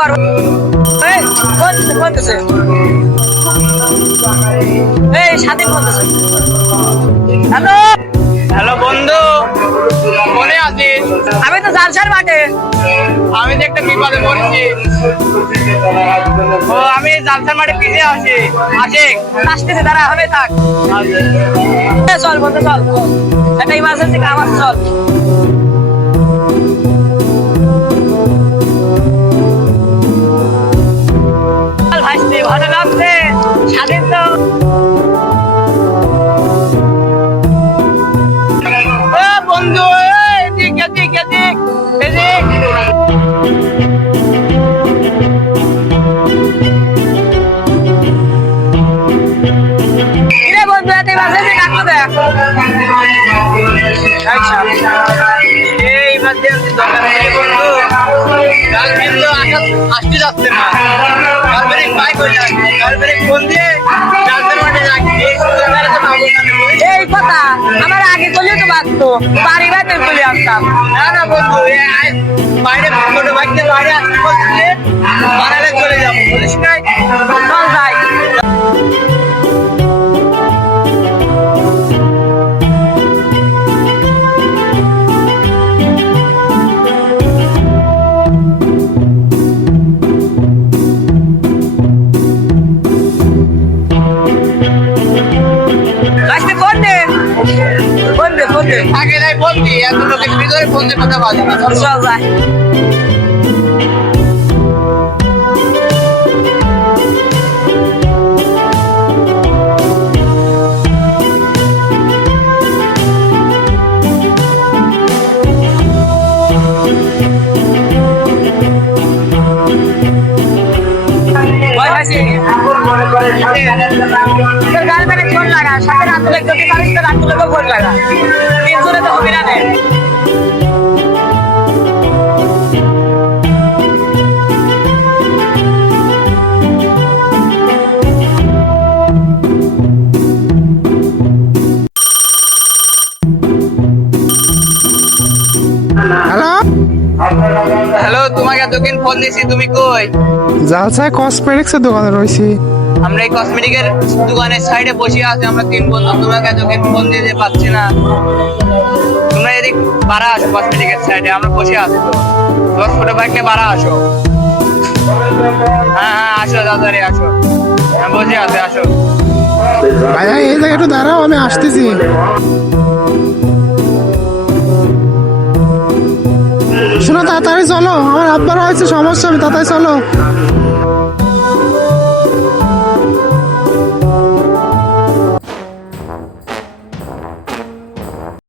করবো। এই স্বাধীন বলতেছে। হ্যালো হ্যালো বন্ধু, মনে আছিস? আমি তো জালসার মাঠে। আমি তো একটা বিপদে পড়েছি। ও আমি জালসার মাঠে পিছিয়ে আছি। আশিক আসতেছে, দাঁড়া, হবে থাক। চল বন্ধু চল, একটা ইমার্জেন্সি কাম আছে, চল। ভাসতে ভালো লাগছে, স্বাধীন তো। বন্ধু, এদিক এদিক এদিক এদিক। কিরে বন্ধু, একটা ইমার্জেন্সি ডাক্তার দেখ। এই ইমার্জেন্সি দরকার নেই বন্ধু। গার্লফ্রেন্ড তো আসতে যাচ্ছে না। গার্লফ্রেন্ড বাইক হয়ে যাচ্ছে। গার্লফ্রেন্ড ফোন দিয়ে জালসার মাঠে যাচ্ছি। এই সুযোগটা তো পাবো না। এই কথা আমার আগে করলেও তো বাঁচতো, বাড়ি বাইরে চলে আসতাম। না না বন্ধু, বাইরে ছোট বাইকতে বাইরে আসতে বলছে, বাড়ালে চলে যাবো, বলিস নাই? চল যাই। আসতে ফোন দে, ফোন দে, ফোন দে। আগে নাই বলতি, এত লোকের ভিতরে ফোন দিয়ে কথা বাজে না। চল যাই। গার্লফ্রেন্ডে ফোন লাগা, সাথে রাত হলে যদি পারিস তো রাত হলে ফোন লাগা, তিনজনে তো হবে না রে। হ্যালো, হ্যালো, তোমাকে এতক্ষণ ফোন দিছি, তুমি কই? জালসায় কসমেটিক্স এর দোকানে রয়েছি। আমরা এই কসমেটিকের দোকানের সাইডে বসে আছি, আমরা তিন বন্ধু। তোমাকে এতক্ষণ ফোন দিতে পারছি না। তোমরা এদিক বাড়া আসো, কসমেটিকের সাইডে আমরা বসে আছি। তো তোমার ছোট বাইকটা বাড়া আসো। হ্যাঁ হ্যাঁ, আসো দাদারে, আসো। হ্যাঁ, বসে আছে, আসো। ভাইয়া এই জায়গায় একটু দাঁড়াও, আমি আসতেছি। শোনো, তাড়াতাড়ি চলো, আমার আব্বার হয়েছে সমস্যা, আমি তাড়াতাড়ি চলো।